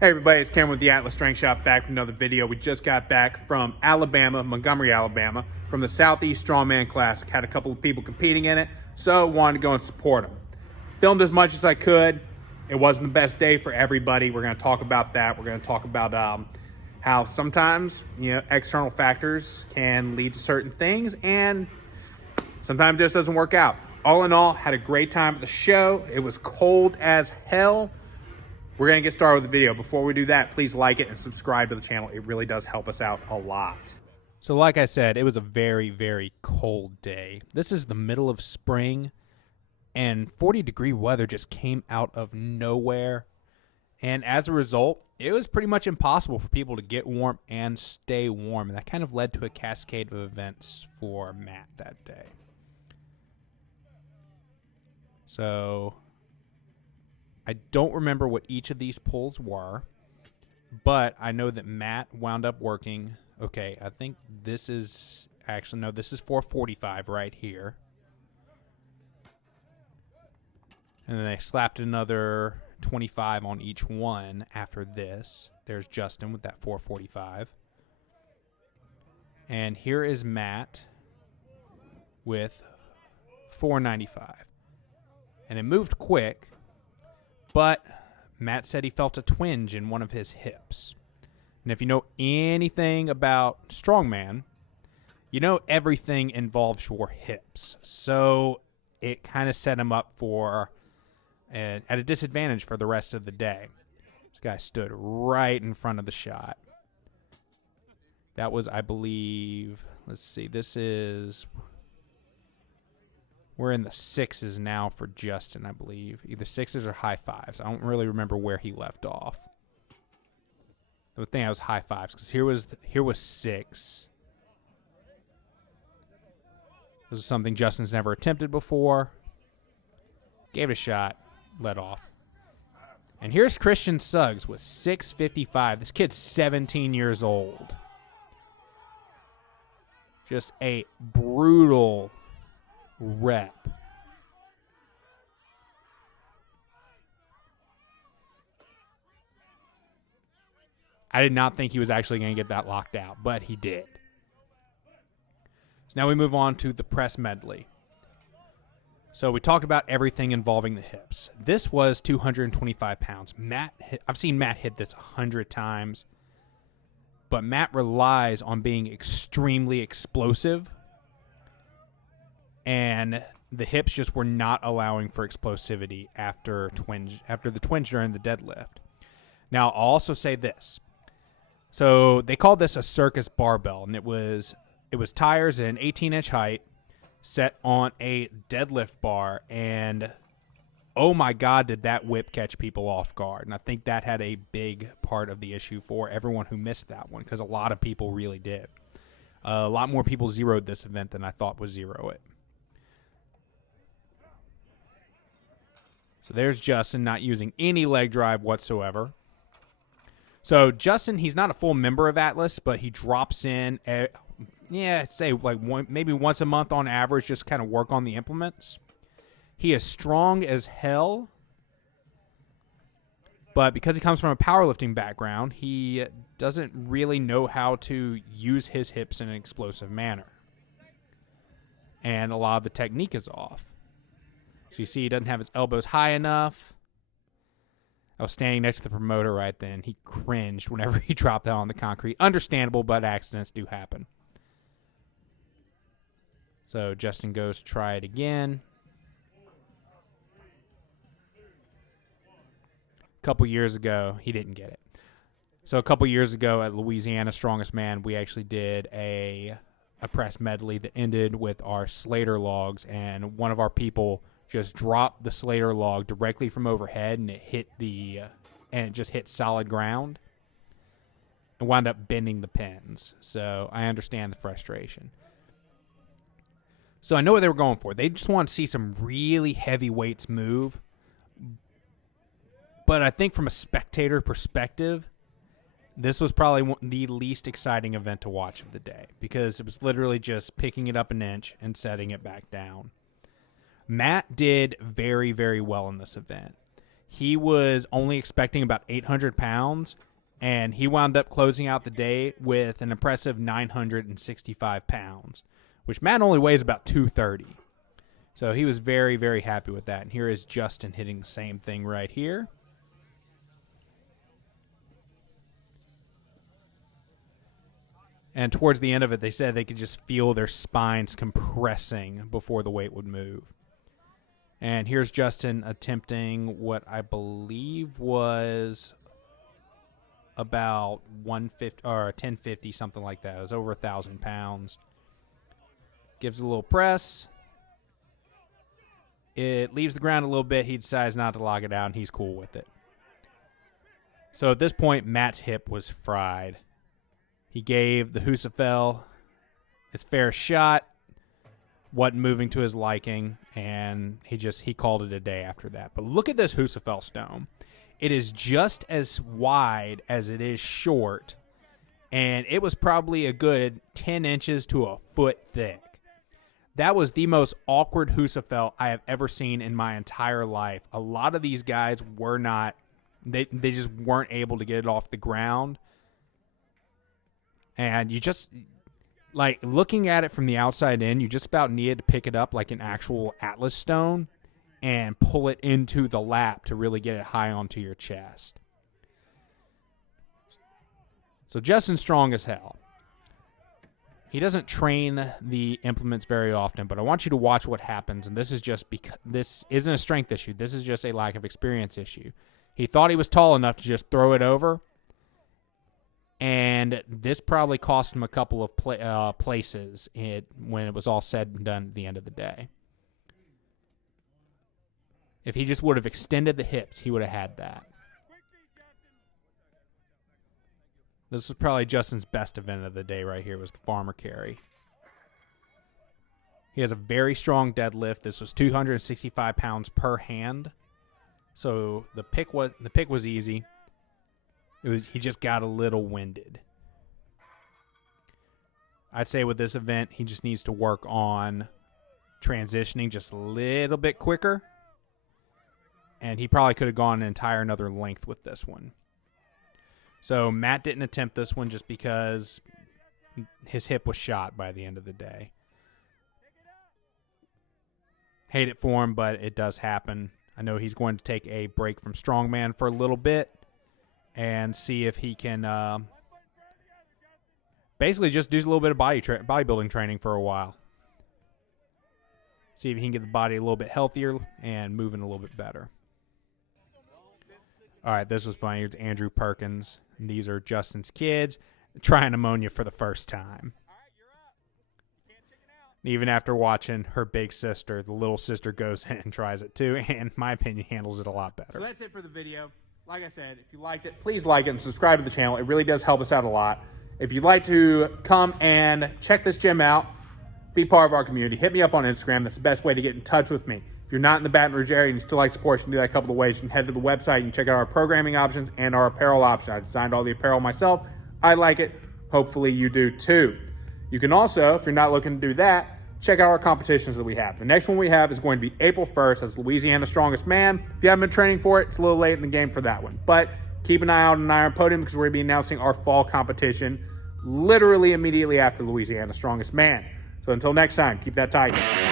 Hey everybody, it's Cameron with the Atlas Strength Shop back with another video. We just got back from Alabama, Montgomery, Alabama, from the Southeast Strongman Classic. Had a couple of people competing in it, so wanted to go and support them. Filmed as much as I could. It wasn't the best day for everybody. We're going to talk about that. We're going to talk about how sometimes, external factors can lead to certain things, and sometimes it just doesn't work out. All in all, had a great time at the show. It was cold as hell. We're going to get started with the video. Before we do that, please like it and subscribe to the channel. It really does help us out a lot. So like I said, it was a very, very cold day. This is the middle of spring, and 40-degree weather just came out of nowhere. And as a result, it was pretty much impossible for people to get warm and stay warm. And that kind of led to a cascade of events for Matt that day. So I don't remember what each of these pulls were, but I know that Matt wound up working. Okay, I think this is actually, no, this is 445 right here. And then they slapped another 25 on each one after this. There's Justin with that 445. And here is Matt with 495. And it moved quick. But Matt said he felt a twinge in one of his hips. And if you know anything about strongman, you know everything involves your hips. So it kind of set him up for at a disadvantage for the rest of the day. This guy stood right in front of the shot. That was, I believe, let's see, we're in the sixes now for Justin, I believe. Either sixes or high fives. I don't really remember where he left off. I would think I was high fives because here was six. This is something Justin's never attempted before. Gave it a shot, let off. And here's Christian Suggs with 655. This kid's 17 years old. Just a brutal rep. I did not think he was actually going to get that locked out, but he did. So now we move on to the press medley. So we talked about everything involving the hips. This was 225 pounds. I've seen Matt hit this 100 times, but Matt relies on being extremely explosive. And the hips just were not allowing for explosivity after the twinge during the deadlift. Now, I'll also say this. So they called this a circus barbell, and it was tires at an 18-inch height set on a deadlift bar, and oh my God, did that whip catch people off guard. And I think that had a big part of the issue for everyone who missed that one, because a lot of people really did. A lot more people zeroed this event than I thought would zero it. So there's Justin not using any leg drive whatsoever. So Justin, he's not a full member of Atlas, but he drops in, say like maybe once a month on average, just kind of work on the implements. He is strong as hell, but because he comes from a powerlifting background, he doesn't really know how to use his hips in an explosive manner. And a lot of the technique is off. So you see he doesn't have his elbows high enough. I was standing next to the promoter right then. He cringed whenever he dropped that on the concrete. Understandable, but accidents do happen. So Justin goes to try it again. A couple years ago, he didn't get it. So a couple years ago at Louisiana Strongest Man, we actually did a press medley that ended with our Slater logs, and one of our people just dropped the Slater log directly from overhead, and it just hit solid ground and wound up bending the pins. So I understand the frustration. So I know what they were going for. They just want to see some really heavy weights move. But I think from a spectator perspective, this was probably the least exciting event to watch of the day, because it was literally just picking it up an inch and setting it back down. Matt did very, very well in this event. he was only expecting about 800 pounds, and he wound up closing out the day with an impressive 965 pounds, which Matt only weighs about 230. So he was very, very happy with that. And here is Justin hitting the same thing right here. And towards the end of it, they said they could just feel their spines compressing before the weight would move. And here's Justin attempting what I believe was about 150 or 1050, something like that. It was over 1,000 pounds. Gives a little press. It leaves the ground a little bit. He decides not to lock it out, and he's cool with it. So at this point, Matt's hip was fried. He gave the Husafell its fair shot, wasn't moving to his liking, and he called it a day after that. But look at this Husafell stone. It is just as wide as it is short, and it was probably a good 10 inches to a foot thick. That was the most awkward Husafell I have ever seen in my entire life. A lot of these guys were not, they just weren't able to get it off the ground. And you just, like, looking at it from the outside in, you just about needed to pick it up like an actual Atlas stone and pull it into the lap to really get it high onto your chest. So Justin's strong as hell. He doesn't train the implements very often, but I want you to watch what happens. And this is just because this isn't a strength issue. This is just a lack of experience issue. He thought he was tall enough to just throw it over. And this probably cost him a couple of places when it was all said and done at the end of the day. If he just would have extended the hips, he would have had that. This was probably Justin's best event of the day right here, was the farmer carry. He has a very strong deadlift. This was 265 pounds per hand. So the pick was easy. He just got a little winded. I'd say with this event, he just needs to work on transitioning just a little bit quicker. And he probably could have gone an entire another length with this one. So Matt didn't attempt this one just because his hip was shot by the end of the day. Hate it for him, but it does happen. I know he's going to take a break from strongman for a little bit and see if he can basically just do a little bit of bodybuilding training for a while. See if he can get the body a little bit healthier and moving a little bit better. All right, this was funny. Here's Andrew Perkins. And these are Justin's kids trying ammonia for the first time. Even after watching her big sister, the little sister goes in and tries it too, and in my opinion, handles it a lot better. So that's it for the video. Like I said, if you liked it, please like it and subscribe to the channel. It really does help us out a lot. If you'd like to come and check this gym out, be part of our community, hit me up on Instagram. That's the best way to get in touch with me. If you're not in the Baton Rouge area and you still like support, you can do that a couple of ways. You can head to the website and check out our programming options and our apparel options. I designed all the apparel myself. I like it. Hopefully you do too. You can also, if you're not looking to do that, check out our competitions that we have. The next one we have is going to be April 1st. That's Louisiana's Strongest Man. If you haven't been training for it, it's a little late in the game for that one. But keep an eye out on Iron Podium because we're going to be announcing our fall competition literally immediately after Louisiana's Strongest Man. So until next time, keep that tight.